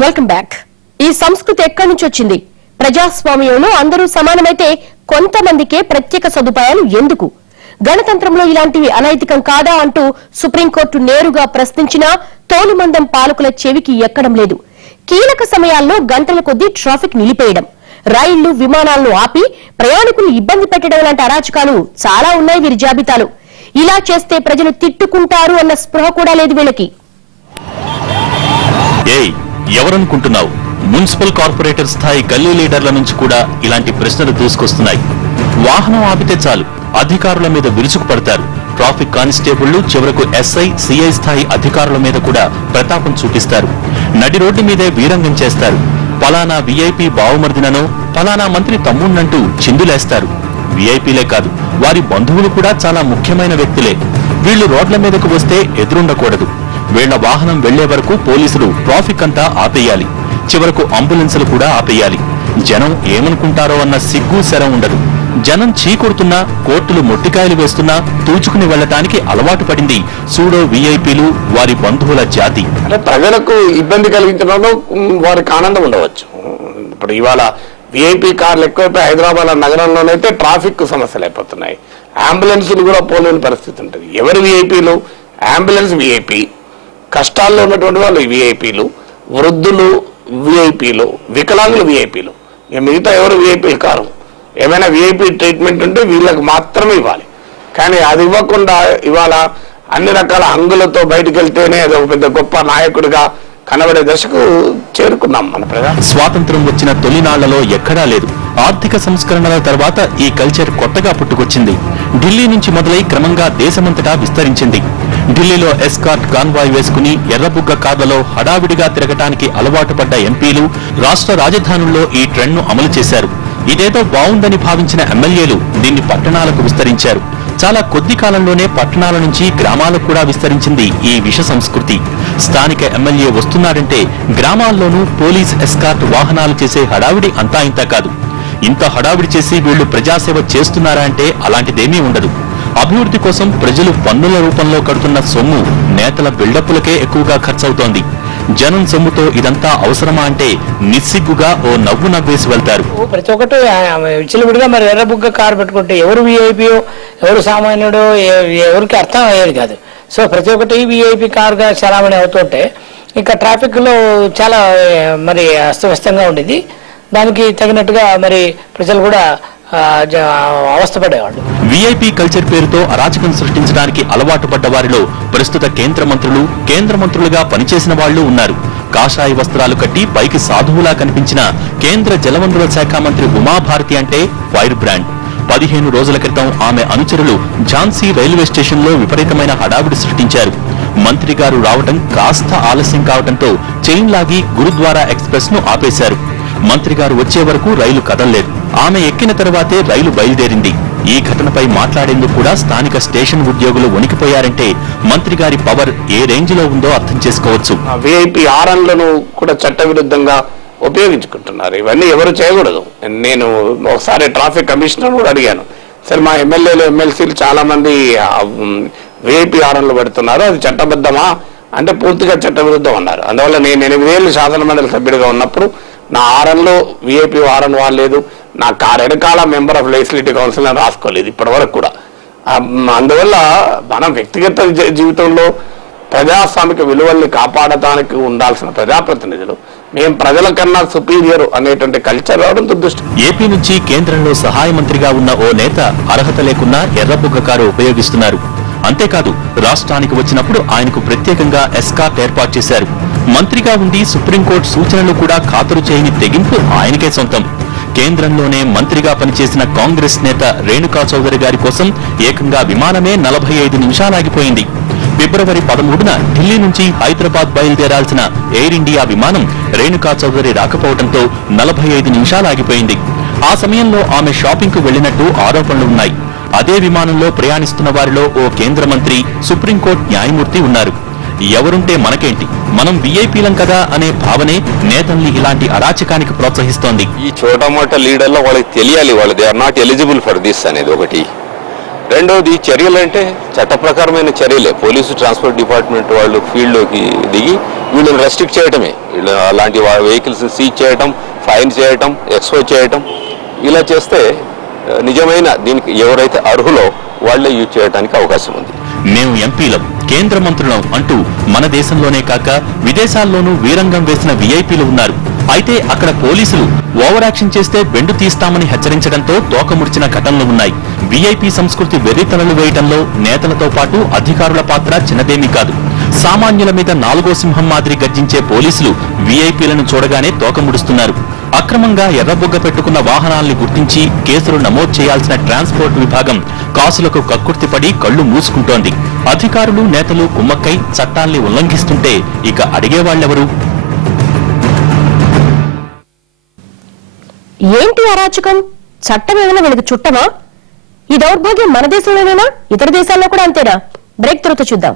Welcome back. ఈ సంస్కృతి ఎక్కడి నుంచి వచ్చింది? ప్రజాస్వామ్యంలో అందరూ సమానమైతే కొంతమందికే ప్రత్యేక సదుపాయాలు ఎందుకు? గణతంత్రంలో ఇలాంటివి అనైతికం కాదా అంటూ సుప్రీంకోర్టు నేరుగా ప్రశ్నించినా తోలుమందం పాలకుల చెవికి ఎక్కడం లేదు. కీలక సమయాల్లో గంటల కొద్దీ ట్రాఫిక్ నిలిపేయడం, రైళ్లు విమానాలను ఆపి ప్రయాణికులు ఇబ్బంది పెట్టడం లాంటి అరాచకాలు చాలా ఉన్నాయి వీరి జాబితాలు. ఇలా చేస్తే ప్రజలు తిట్టుకుంటారు అన్న స్పృహ కూడా లేదు వీళ్ళకి. ఎవరనుకుంటున్నావు? మున్సిపల్ కార్పొరేటర్ స్థాయి గల్లీ లీడర్ల నుంచి కూడా ఇలాంటి ప్రశ్నలు దూసుకొస్తున్నాయి. వాహనం ఆపితే చాలు అధికారుల మీద విరుచుకుపడతారు. ట్రాఫిక్ కానిస్టేబుళ్లు చివరకు ఎస్ఐ, సిఐ స్థాయి అధికారుల మీద కూడా ప్రతాపం చూపిస్తారు. నడి రోడ్డు మీదే వీరంగం చేస్తారు. పలానా వీఐపీ బావుమర్దిననో పలానా మంత్రి తమ్ముణ్ణంటూ చిందులేస్తారు. వీఐపీలే కాదు, వారి బంధువులు కూడా చాలా ముఖ్యమైన వ్యక్తులే. వీళ్లు రోడ్ల మీదకు వస్తే ఎదురుండకూడదు. వీళ్ల వాహనం వెళ్లే వరకు పోలీసులు ట్రాఫిక్ అంతా ఆపేయాలి. చివరకు అంబులెన్సులు కూడా ఆపేయాలి. జనం ఏమనుకుంటారో అన్న సిగ్గు శరం ఉండదు. జనం చీకొడుతున్నా, కోర్టులు మొట్టికాయలు వేస్తున్నా తూచుకుని వెళ్లటానికి అలవాటు పడింది సూడో వీఐపీలు, వారి బంధువుల జాతి. అంటే ప్రజలకు ఇబ్బంది కలిగించడంలో వారికి ఆనందం ఉండవచ్చు. ఇప్పుడు ఇవాళ వీఐపీ కార్లు ఎక్కువైపోయి హైదరాబాద్ నగరంలోనైతే ట్రాఫిక్ సమస్యలు అయిపోతున్నాయి. అంబులెన్సులు కూడా పోలేని పరిస్థితి ఉంటుంది. ఎవరు వీఐపీలు? అంబులెన్స్ వీఐపీ, కష్టాల్లో ఉన్నటువంటి వాళ్ళు వీఐపీలు, వృద్ధులు వీఐపీలు, వికలాంగులు వీఐపీలు. ఇక మిగతా ఎవరు వీఐపీలు కారు. ఏమైనా వీఐపీ ట్రీట్మెంట్ ఉంటే వీళ్ళకి మాత్రమే ఇవ్వాలి. కానీ అది ఇవ్వకుండా ఇవాళ అన్ని రకాల హంగులతో బయటకు వెళ్తేనే అది ఒక పెద్ద గొప్ప నాయకుడిగా కనబడే దశకు చేరుకున్నాం మన ప్రజా. స్వాతంత్రం వచ్చిన తొలినాళ్లలో ఎక్కడా లేదు. ఆర్థిక సంస్కరణల తర్వాత ఈ కల్చర్ కొత్తగా పుట్టుకొచ్చింది. ఢిల్లీ నుంచి మొదలై క్రమంగా దేశమంతటా విస్తరించింది. ఢిల్లీలో ఎస్కార్ట్ కాన్వాయ్ వేసుకుని ఎర్రబుగ్గ కార్లలో హడావిడిగా తిరగటానికి అలవాటు పడ్డ ఎంపీలు రాష్ట్ర రాజధానుల్లో ఈ ట్రెండ్ను అమలు చేశారు. ఇదేదో బావుందని భావించిన ఎమ్మెల్యేలు దీన్ని పట్టణాలకు విస్తరించారు. చాలా కొద్ది కాలంలోనే పట్టణాల నుంచి గ్రామాలకు కూడా విస్తరించింది ఈ విష సంస్కృతి. స్థానిక ఎమ్మెల్యే వస్తున్నాడంటే గ్రామాల్లోనూ పోలీస్ ఎస్కార్ట్ వాహనాలు చేసే హడావిడి అంతా ఇంతా కాదు. ఇంత హడావిడి చేసి వీళ్లు ప్రజాసేవ చేస్తున్నారా అంటే అలాంటిదేమీ ఉండదు. అభివృద్ధి కోసం ప్రజలు పన్నుల రూపంలో కడుతున్న సొమ్ము నేతల బిల్డప్పులకే ఎక్కువగా ఖర్చవుతోంది. జనం సొమ్ముతో ఇదంతా అవసరమా అంటే నిస్సిగ్గుగా ఓ నవ్వు నవ్వేసి వెళ్తారు. ప్రతి ఒక్కటి విచ్చలవిడిగా మరి ఎర్రబుగ్గ కారు పెట్టుకుంటే ఎవరు వీఐపీయో ఎవరు సామాన్యుడో ఎవరికి అర్థం అయ్యేది కాదు. సో ప్రతి ఒక్కటి వీఐపీ కారుగా చలామణి అవుతుంటే ఇంకా ట్రాఫిక్ లో చాలా మరి అస్తవ్యస్తంగా ఉండేది. దానికి తగినట్టుగా మరి ప్రజలు కూడా అవస్థపడేవాళ్ళు. వీఐపీ కల్చర్ పేరుతో అరాచకం సృష్టించడానికి అలవాటు పడ్డ వారిలో ప్రస్తుత కేంద్ర మంత్రులుగా పనిచేసిన వాళ్లు ఉన్నారు. కాషాయ వస్త్రాలు కట్టి పైకి సాధువులా కనిపించిన కేంద్ర జలవనరుల శాఖ మంత్రి ఉమాభారతి అంటే ఫైర్ బ్రాండ్. 15 రోజుల క్రితం ఆమె అనుచరులు ఝాన్సీ రైల్వే స్టేషన్లో విపరీతమైన హడావిడి సృష్టించారు. మంత్రి గారు రావటం కాస్త ఆలస్యం కావడంతో చైన్ లాగి గురుద్వారా ఎక్స్ప్రెస్ ను ఆపేశారు. మంత్రి గారు వచ్చే వరకు రైలు కదల్లేదు. ఆమె ఎక్కిన తర్వాతే రైలు బయలుదేరింది. ఈ ఘటనపై మాట్లాడేందుకు కూడా స్థానిక స్టేషన్ ఉద్యోగులు వణికిపోయారంటే మంత్రి గారి పవర్ ఏ రేంజ్ లో ఉందో అర్థం చేసుకోవచ్చు. వీఐపీ ఆర్ఎన్లను కూడా చట్టవిరుద్ధంగా ఉపయోగించుకుంటున్నారు. ఇవన్నీ ఎవరు చేయకూడదు. నేను ఒకసారి ట్రాఫిక్ కమిషనర్ కూడా అడిగాను, సరే మా ఎమ్మెల్యేలు ఎమ్మెల్సీలు చాలా మంది వీఐపీ ఆర్ఎన్లు పెడుతున్నారు, అది చట్టబద్ధమా అంటే పూర్తిగా చట్టవిరుద్ధం అన్నారు. అందువల్ల నేను 8 ఏళ్ళు శాసనమండలి సభ్యుడిగా ఉన్నప్పుడు నా ఆర్ఎన్లో వీఐపీ ఆర్ఎన్ వాడలేదు, నా కారు వెనకాల మెంబర్ ఆఫ్ లెజిస్లేటివ్ కౌన్సిల్ అని రాసుకోలేదు ఇప్పటి వరకు కూడా. అందువల్ల మనం వ్యక్తిగత జీవితంలో ప్రజాస్వామిక విలువల్ని కాపాడటానికి ఉండాల్సిన ప్రజాప్రతినిధులు మేము ప్రజల కన్నా సుపీరియర్ అనేటువంటి కల్చర్ రావడం దురదృష్టం. ఏపీ నుంచి కేంద్రంలో సహాయ మంత్రిగా ఉన్న ఓ నేత అర్హత లేకున్నా ఎర్రబుగ్గ కారు ఉపయోగిస్తున్నారు. అంతేకాదు రాష్ట్రానికి వచ్చినప్పుడు ఆయనకు ప్రత్యేకంగా ఎస్కార్ట్ ఏర్పాటు చేశారు. మంత్రిగా ఉండి సుప్రీంకోర్టు సూచనలు కూడా ఖాతరు చేయని తెగింపు ఆయనకే సొంతం. కేంద్రంలోనే మంత్రిగా పనిచేసిన కాంగ్రెస్ నేత రేణుకా చౌదరి గారి కోసం ఏకంగా విమానమే 45 నిమిషాలాగిపోయింది. ఫిబ్రవరి 13న ఢిల్లీ నుంచి హైదరాబాద్ బయలుదేరాల్సిన ఎయిర్ ఇండియా విమానం రేణుకా చౌదరి రాకపోవడంతో 45 నిమిషాలాగిపోయింది. ఆ సమయంలో ఆమె షాపింగ్ కు వెళ్లినట్టు ఆరోపణలున్నాయి. అదే విమానంలో ప్రయాణిస్తున్న వారిలో ఓ కేంద్ర మంత్రి, సుప్రీంకోర్టు న్యాయమూర్తి ఉన్నారు. ఎవరుంటే మనకేంటి, మనం వీఐపీలం కదా అనే భావనే నేతల్ని ఇలాంటి అరాచకానికి ప్రోత్సహిస్తోంది. ఈ చోటమోట లీడర్లో వాళ్ళకి తెలియాలి, వాళ్ళు they are not eligible for this అనేది ఒకటి. రెండోది చర్యలు అంటే చట్ట ప్రకారమైన చర్యలే. పోలీసు ట్రాన్స్పోర్ట్ డిపార్ట్మెంట్ వాళ్ళు ఫీల్డ్లోకి దిగి వీళ్ళని రెస్ట్రిక్ట్ చేయటమే, వీళ్ళు అలాంటి వెహికల్స్ సీజ్ చేయటం, ఫైన్ చేయటం, ఎక్స్పోజ్ చేయటం, ఇలా చేస్తే నిజమైన దీనికి ఎవరైతే అర్హులో వాళ్లే యూజ్ చేయడానికి అవకాశం ఉంది. మేము ఎంపీలం, కేంద్ర మంత్రులం అంటూ మన దేశంలోనే కాక విదేశాల్లోనూ వీరంగం వేసిన వీఐపీలు ఉన్నారు. అయితే అక్కడ పోలీసులు ఓవర్ యాక్షన్ చేస్తే బెండు తీస్తామని హెచ్చరించడంతో తోకముడిచిన ఘటనలు ఉన్నాయి. వీఐపీ సంస్కృతి వెర్రితనలు వేయడంలో నేతలతో పాటు అధికారుల పాత్ర చిన్నదేమీ కాదు. సామాన్యుల మీద నాలుగో సింహం మాదిరి గర్జించే పోలీసులు వీఐపీలను చూడగానే తోకముడుస్తున్నారు. అక్రమంగా ఎర్రబుగ్గ పెట్టుకున్న వాహనాల్ని గుర్తించి కేసులు నమోదు చేయాల్సిన ట్రాన్స్పోర్ట్ విభాగం కాసులకు కక్కుర్తిపడి కళ్లు మూసుకుంటోంది. అధికారులు నేతలు కుమ్మక్కై చట్టాల్ని ఉల్లంఘిస్తుంటే ఇక అడిగేవాళ్లెవరు? ఏంటి అరాచకం? చట్టం ఏమైనా వీళ్ళకి చుట్టమా? ఈ దౌర్భాగ్యం మన దేశంలోనేనా, ఇతర దేశాల్లో కూడా అంతేనా? బ్రేక్ తర్వాత చూద్దాం.